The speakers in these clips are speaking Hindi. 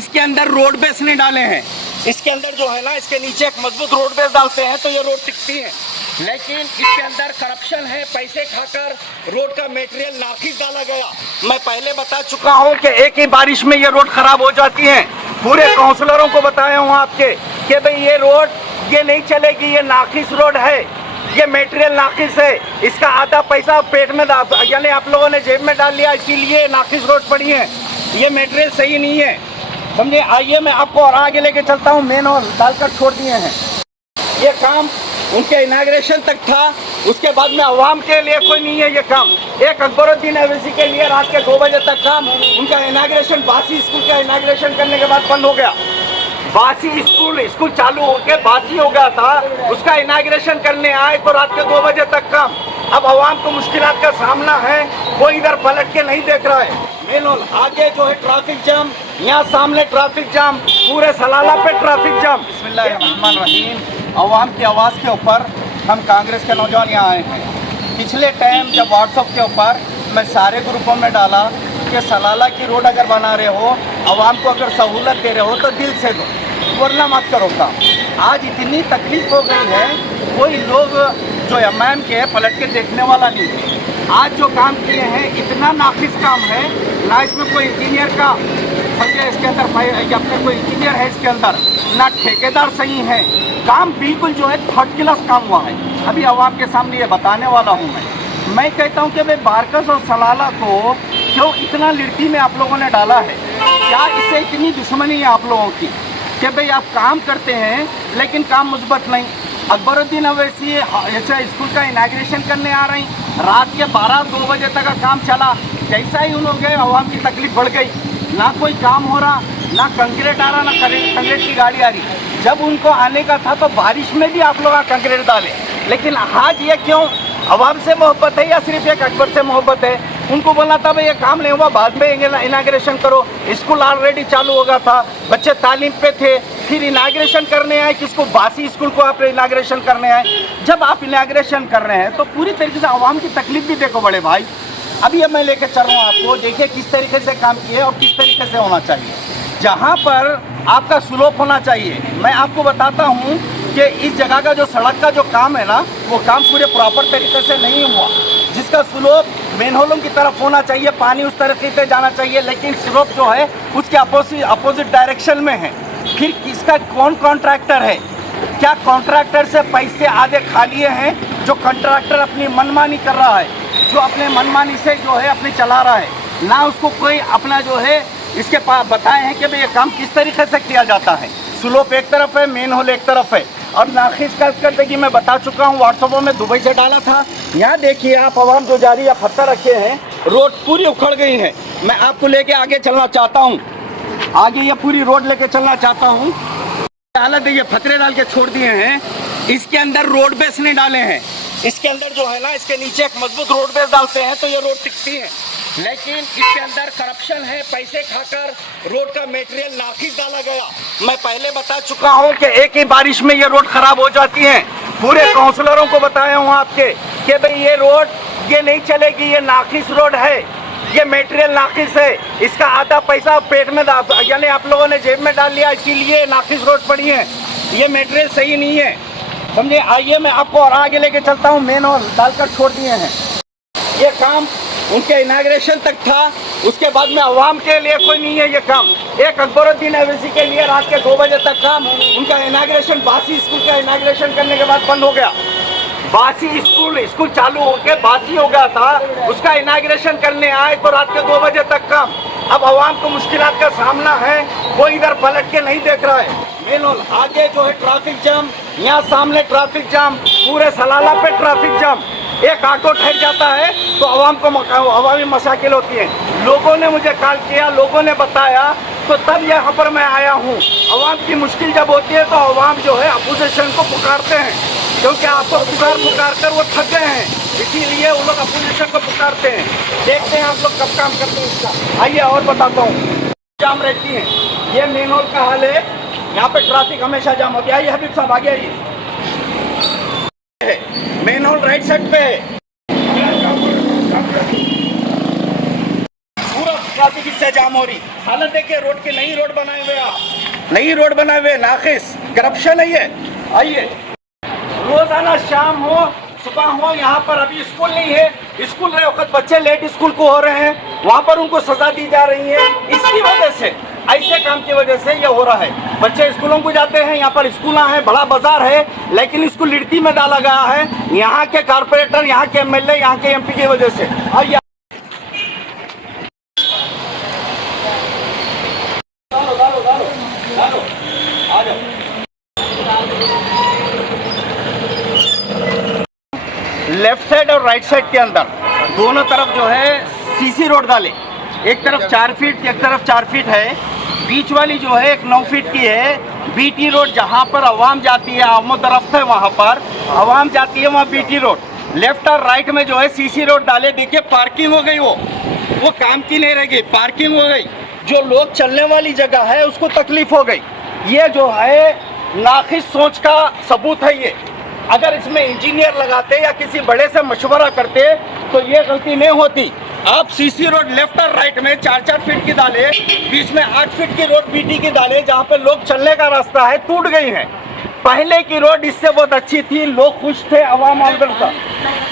इसके अंदर रोड बेस नहीं डाले हैं। इसके अंदर जो है ना, इसके नीचे एक मजबूत रोड बेस डालते हैं तो ये रोड टिकती है, लेकिन इसके अंदर करप्शन है। पैसे खाकर रोड का मटेरियल नाखिस डाला गया। मैं पहले बता चुका हूं कि एक ही बारिश में ये रोड खराब हो जाती है। पूरे काउंसलरों को बताया हूं आपके कि भाई ये रोड ये नहीं चलेगी, ये नाखिस रोड है, ये मटेरियल नाखिस है। इसका आधा पैसा पेट में यानी आप लोगों ने जेब में डाल लिया, इसीलिए नाखिस रोड पड़ी है। ये मटेरियल सही नहीं है, समझे। आइए मैं आपको और आगे लेके चलता हूँ। मेन और डालकर छोड़ दिए हैं। ये काम उनके इनाग्रेशन तक था, उसके बाद में अवाम के लिए कोई नहीं है ये काम। एक अकबरुद्दीन अवैसी के लिए रात के 2 बजे तक काम। उनका इनाग्रेशन बासी स्कूल का इनाग्रेशन करने के बाद बंद हो गया। बासी स्कूल चालू होके बासी हो गया था, उसका इनाग्रेशन करने आए तो रात के 2 बजे तक काम। अब अवाम को मुश्किलात का सामना है, कोई इधर पलट के नहीं देख रहा है। मेन आगे जो है ट्रैफिक जाम, यहाँ सामने ट्रैफिक जाम, पूरे सलाला पे ट्रैफिक जाम। बिस्मिल्लाहिर्रहमानिर्रहीम। अवाम की आवाज़ के ऊपर हम कांग्रेस के नौजवान यहाँ आए हैं। पिछले टाइम जब व्हाट्सएप के ऊपर मैं सारे ग्रुपों में डाला कि सलाला की रोड अगर बना रहे हो, अवाम को अगर सहूलत दे रहे हो तो दिल से दो, वरना मत करो काम। आज इतनी तकलीफ हो गई है, कोई लोग जो एमआईएम के पलट के देखने वाला नहीं है। आज जो काम किए हैं इतना नाकिस काम है, ना इसमें कोई इंजीनियर का समझे, इसके अंदर अपने कोई इंजीनियर है इसके अंदर, ना ठेकेदार सही है। काम बिल्कुल जो है थर्ड क्लास काम हुआ है। अभी आवाम के सामने ये बताने वाला हूँ मैं कहता हूँ कि भाई बारकस और सलाला को क्यों इतना लिट्टी में आप लोगों ने डाला है? क्या इससे इतनी दुश्मनी है आप लोगों की कि भाई आप काम करते हैं लेकिन काम मुस्बत नहीं? अकबरुद्दीन अवैसी ऐसा स्कूल का इनाग्रेशन करने आ रही, रात के 12-2 बजे तक का काम चला। जैसा ही उन लोग गए, आवाम की तकलीफ बढ़ गई। ना कोई काम हो रहा, ना कंक्रीट आ रहा, ना कंक्रीट की गाड़ी आ रही। जब उनको आने का था तो बारिश में भी आप लोग कंक्रीट डाले, लेकिन आज ये क्यों? आवाम से मोहब्बत है या सिर्फ एक अकबर से मोहब्बत है? उनको बोलना था भाई ये काम नहीं हुआ, बाद में इनाग्रेशन करो। स्कूल ऑलरेडी चालू हो गया था, बच्चे तालीम पे थे, फिर इनाग्रेशन करने आए। किसको? बासी स्कूल को आप इनाग्रेशन करने आए। जब आप इनाग्रेशन कर रहे हैं तो पूरी तरीके से आवाम की तकलीफ भी देखो बड़े भाई। अभी अब मैं लेकर चल रहा हूँ आपको, देखिए किस तरीके से काम किए और किस तरीके से होना चाहिए। जहाँ पर आपका स्लोप होना चाहिए, मैं आपको बताता हूँ कि इस जगह का जो सड़क का जो काम है ना, वो काम पूरे प्रॉपर तरीके से नहीं हुआ। जिसका स्लोप मेन होलों की तरफ होना चाहिए, पानी उस तरीके से जाना चाहिए, लेकिन स्लोप जो है उसके अपोजिट डायरेक्शन में है। फिर किसका कौन कॉन्ट्रैक्टर है? क्या कॉन्ट्रैक्टर से पैसे आधे खा लिए हैं? जो कॉन्ट्रैक्टर अपनी मनमानी कर रहा है, जो अपने मनमानी से जो है अपने चला रहा है, ना उसको कोई अपना जो है इसके पास बताए हैं कि भाई ये काम किस तरीके से किया जाता है। स्लोप एक तरफ है, मेन होल एक तरफ है, और नाखिस करते कि मैं बता चुका हूँ व्हाट्सएप में, दुबई से डाला था। यहाँ देखिए आप, आवाम जो जा रही है, पत्थर रखे हैं, रोड पूरी उखड़ गई है। मैं आपको लेके आगे चलना चाहता हूँ, आगे ये पूरी रोड लेके चलना चाहता हूँ। हालत देखिए, फतरे डाल के छोड़ दिए हैं। इसके अंदर रोड बेस नहीं डाले हैं। इसके अंदर जो है ना, इसके नीचे एक मजबूत रोड बेस डालते हैं तो ये रोड टिकती है, लेकिन इसके अंदर करप्शन है। पैसे खाकर रोड का मटेरियल नाखिस डाला गया। मैं पहले बता चुका हूं कि एक ही बारिश में ये रोड खराब हो जाती है। पूरे काउंसलरों को बताया हूं आपके कि भाई ये रोड ये नहीं चलेगी, ये नाखिस रोड है, ये मटेरियल नाखिस है। इसका आधा पैसा पेट में यानी आप लोगों ने जेब में डाल लिया, इसीलिए नाखिस रोड पड़ी है। ये मटेरियल सही नहीं है, समझे। आइए मैं आपको और आगे लेके चलता हूँ। मेन और डालकर छोड़ दिए हैं। ये काम उनके इनाग्रेशन तक था, उसके बाद में अवाम के लिए कोई नहीं है ये काम। एक अकबरुद्दीन अवैसी के लिए रात के 2 बजे तक काम। उनका इनाग्रेशन बासी स्कूल का इनाग्रेशन करने के बाद बंद हो गया। बासी स्कूल चालू होके बासी हो गया था, उसका इनाग्रेशन करने आए तो रात के 2 बजे तक काम। अब आवाम को मुश्किलात का सामना है, कोई इधर पलट के नहीं देख रहा है। मेन आगे जो है ट्रैफिक जाम, यहाँ सामने ट्रैफिक जाम, पूरे सलाला पे ट्रैफिक जाम। एक ऑटो ठहर जाता है तो आवाम को अवामी मसाकिल होती है। लोगों ने मुझे कॉल किया, लोगों ने बताया, तो तब यहाँ पर मैं आया हूँ। आवाम की मुश्किल जब होती है तो आवाम जो है अपोजिशन को पुकारते हैं, क्योंकि आपको पुकार कर वो थक गए हैं, इसीलिए वो लोग अपोजिशन को पुकारते हैं। देखते हैं आप लोग कब काम करते हैं इसका। आइए और बताता हूँ। जाम रहती है, ये मेन रोड का हाल है। यहाँ पे ट्रैफिक हमेशा जाम होती है। आइए हबीब साहब आगे आइए। मेन रोड राइट साइड पे है, पूरा ट्रैफिक इससे जाम हो रही। हालत देखिए रोड की, नई रोड बनाए हुए आप, नई रोड बनाए हुए, नाकिस करप्शन है ये। आइए, रोजाना शाम हो सुबह हो, यहाँ पर अभी स्कूल नहीं है, स्कूल रहे वक्त बच्चे लेट स्कूल को हो रहे हैं, वहाँ पर उनको सजा दी जा रही है। इसकी वजह से, ऐसे काम की वजह से ये हो रहा है। बच्चे स्कूलों को जाते हैं, यहाँ पर स्कूल है, बड़ा बाजार है, लेकिन इसको लिड़ती में डाला गया है यहाँ के कारपोरेटर, यहाँ के एमएलए, यहाँ के एमपी की वजह से। आइए लेफ्ट साइड और राइट साइड के अंदर दोनों तरफ जो है सीसी रोड डाले। एक तरफ 4 फीट, एक तरफ 4 फीट है, बीच वाली जो है एक 9 फीट की है। बीटी रोड जहाँ पर आवाम जाती है, आमद रफ्त है, वहाँ पर आवाम जाती है, वहाँ बीटी रोड। लेफ्ट और राइट में जो है सीसी रोड डाले। देखिए पार्किंग हो गई, वो काम की नहीं रहेगी, पार्किंग हो गई। जो लोग चलने वाली जगह है उसको तकलीफ हो गई। ये जो है नाकिस सोच का सबूत है ये। अगर इसमें इंजीनियर लगाते या किसी बड़े से मशवरा करते तो ये गलती नहीं होती। आप सीसी रोड लेफ्ट और राइट में 4-4 फीट की डाले, बीच में 8 फीट की रोड बीटी की डाले, जहाँ पे लोग चलने का रास्ता है, टूट गई है। पहले की रोड इससे बहुत अच्छी थी, लोग खुश थे, आवाम आमदन था।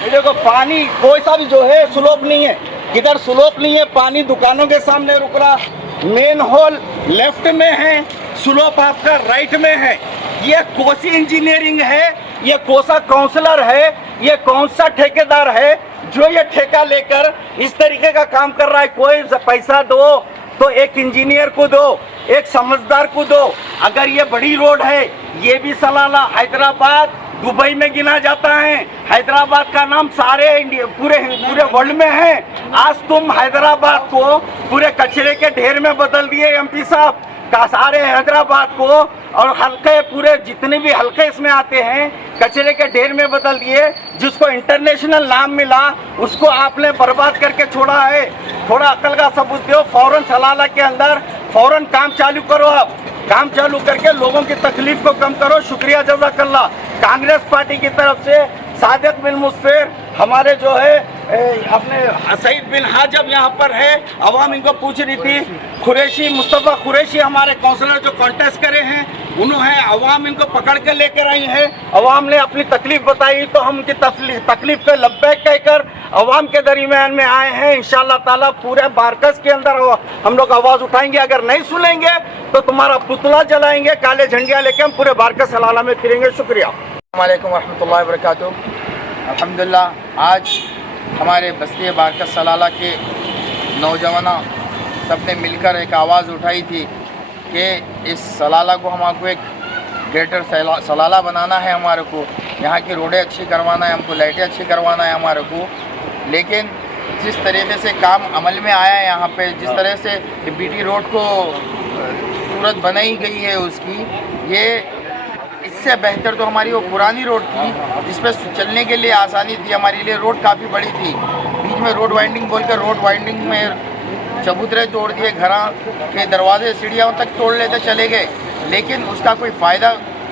ये देखो पानी कोई सा भी जो है स्लोप नहीं है, इधर स्लोप नहीं है, पानी दुकानों के सामने रुक रहा। मेन होल लेफ्ट में है, स्लोप आपका राइट में है। ये कोसी इंजीनियरिंग है, ये कोसा काउंसलर है, ये कौन सा ठेकेदार है जो ये ठेका लेकर इस तरीके का काम कर रहा है। कोई पैसा दो तो एक इंजीनियर को दो, एक समझदार को दो। अगर ये बड़ी रोड है, ये भी सलाला हैदराबाद दुबई में गिना जाता है। हैदराबाद का नाम सारे पूरे वर्ल्ड में है। आज तुम हैदराबाद को पूरे कचरे के ढेर में बदल दिए एमपी साहब का, सारे हैदराबाद को और हल्के पूरे जितने भी हल्के इसमें आते हैं कचरे के ढेर में बदल दिए। जिसको इंटरनेशनल नाम मिला उसको आपने बर्बाद करके छोड़ा है। थोड़ा अकल का सबूत दो, फौरन सलाला के अंदर फौरन काम चालू करो। अब काम चालू करके लोगों की तकलीफ को कम करो। शुक्रिया, जज़ाकल्लाह। कांग्रेस पार्टी की तरफ से सादिक बिन मुस्फिर हमारे जो है अपने सईद बिन हाजब यहाँ पर है, अवाम इनको पूछ रही थी। कुरैशी मुस्तफ़ा कुरैशी हमारे काउंसलर जो कॉन्टेस्ट करे हैं, उन्होंने अवाम इनको पकड़ के लेकर आई है। अवाम ने अपनी तकलीफ बताई तो हम उनकी तकलीफ पे लब्बैक कहकर अवाम के दरमियान में आए हैं। इंशाअल्लाह ताला पूरे बारकस के अंदर हम लोग आवाज़ उठाएंगे। अगर नहीं सुनेंगे तो तुम्हारा पुतला जलाएंगे, काले झंडियाँ लेके हम पूरे बारकस सलाला में फिरेंगे। शुक्रिया। अस्सलामुअलैकुम रहमतुल्लाहि व बरकातुहू। अल्हम्दुलिल्लाह आज हमारे बस्ती बारकस सलाला के नौजवानों सब ने मिलकर एक आवाज़ उठाई थी कि इस सलाला को हमको एक ग्रेटर सलाला बनाना है, हमारे को यहाँ की रोडें अच्छी करवाना है, हमको लाइटें अच्छी करवाना है हमारे को। लेकिन जिस तरीके से काम अमल में आया है यहाँ पे, जिस तरह से बीटी रोड को सूरत बनाई गई है उसकी, ये इससे बेहतर तो हमारी वो पुरानी रोड थी जिस पर चलने के लिए आसानी थी। हमारे लिए रोड काफ़ी बड़ी थी, बीच में रोड वाइंडिंग बोलकर रोड वाइंडिंग में चबूतरे तोड़ दिए, घरों के दरवाजे सीढ़ियों तक तोड़ लेते चले गए, लेकिन उसका कोई फ़ायदा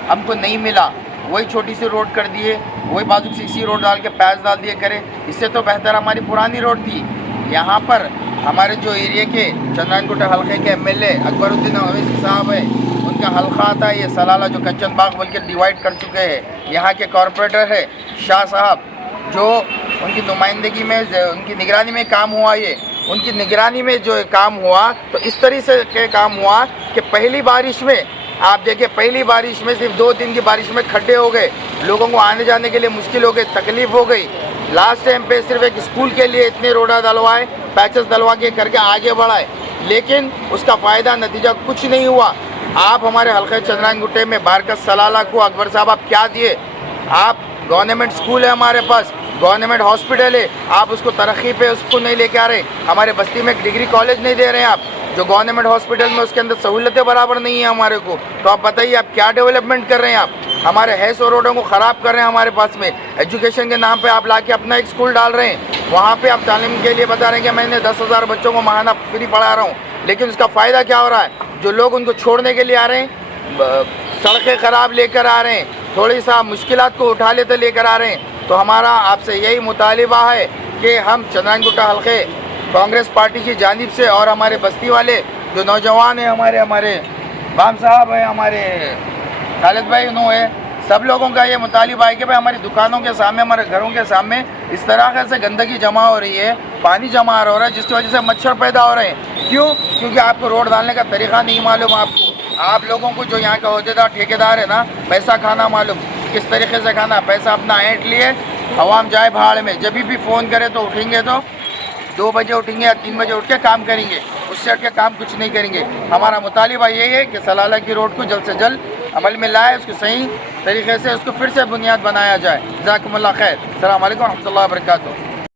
हमको नहीं मिला। वही छोटी सी रोड कर दिए, वही बाजू सीसी रोड डाल के पैच डाल दिए करे। इससे तो बेहतर हमारी पुरानी रोड थी। यहाँ पर हमारे जो एरिया के चंद्रायनकोटा हल्के के एमएलए अकबरुद्दीन अवैसी साहब है, उनका हल्का आता है ये सलाला जो कच्चन बाग बोल के डिवाइड कर चुके हैं। यहाँ के कॉरपोरेटर है शाह साहब, जो उनकी नुमाइंदगी में उनकी निगरानी में काम हुआ। ये उनकी निगरानी में जो काम हुआ तो इस तरीके से के काम हुआ कि पहली बारिश में आप देखिए, पहली बारिश में सिर्फ 2 दिन की बारिश में खड्डे हो गए, लोगों को आने जाने के लिए मुश्किल हो गई, तकलीफ़ हो गई। लास्ट टाइम पे सिर्फ एक स्कूल के लिए इतने रोडा डलवाए, पैचेस डलवा के करके आगे बढ़ाए, लेकिन उसका फ़ायदा नतीजा कुछ नहीं हुआ। आप हमारे हल्के चंद्रायनकोटा में बारकस सलाला को अकबर साहब आप क्या दिए? आप गवर्नमेंट स्कूल है हमारे पास, गवर्नमेंट हॉस्पिटल है, आप उसको तरक्की पे उसको नहीं लेके आ रहे। हमारे बस्ती में एक डिग्री कॉलेज नहीं दे रहे हैं आप, जो गवर्नमेंट हॉस्पिटल में उसके अंदर सहूलतें बराबर नहीं है हमारे को। तो आप बताइए आप क्या डेवलपमेंट कर रहे हैं? आप हमारे हैस और रोडों को ख़राब कर रहे हैं। हमारे पास में एजुकेशन के नाम पे आप लाके अपना एक स्कूल डाल रहे हैं, वहाँ पे आप तालीम के लिए बता रहे हैं कि मैंने 10,000 बच्चों को माहाना फ्री पढ़ा रहा हूँ, लेकिन उसका फ़ायदा क्या हो रहा है? जो लोग उनको छोड़ने के लिए आ रहे हैं, सड़कें ख़राब लेकर आ रहे हैं, थोड़ी सा मुश्किलात को उठा लेते लेकर आ रहे हैं। तो हमारा आपसे यही मुतालिबा है कि हम चंद्रायनकोटा हल्के कांग्रेस पार्टी की जानिब से और हमारे बस्ती वाले जो नौजवान हैं, हमारे बाम साहब हैं, हमारे खालिद भाई नू है, सब लोगों का ये मुतालिबा है कि भाई हमारी दुकानों के सामने, हमारे घरों के सामने इस तरह से गंदगी जमा हो रही है, पानी जमा हो रहा है, जिसकी वजह से मच्छर पैदा हो रहे हैं। क्यों? क्योंकि आपको रोड डालने का तरीक़ा नहीं मालूम। आपको, आप लोगों को जो यहाँ का अहदेदार ठेकेदार है ना, पैसा खाना मालूम, किस तरीके से खाना। पैसा अपना ऐंठ लिए, हवाम जाए भाड़ में। जब भी फ़ोन करे तो उठेंगे तो 2 बजे उठेंगे या 3 बजे उठ के काम करेंगे, उससे हट के काम कुछ नहीं करेंगे। हमारा मुतालिबा ये है कि सलाला की रोड को जल्द से जल्द अमल में लाए, उसको सही तरीके से उसको फिर से बुनियाद बनाया जाए। जज़ाकुमुल्लाह खैर। अस्सलाम वालेकुम रहमतुल्लाहि व बरकातुहू।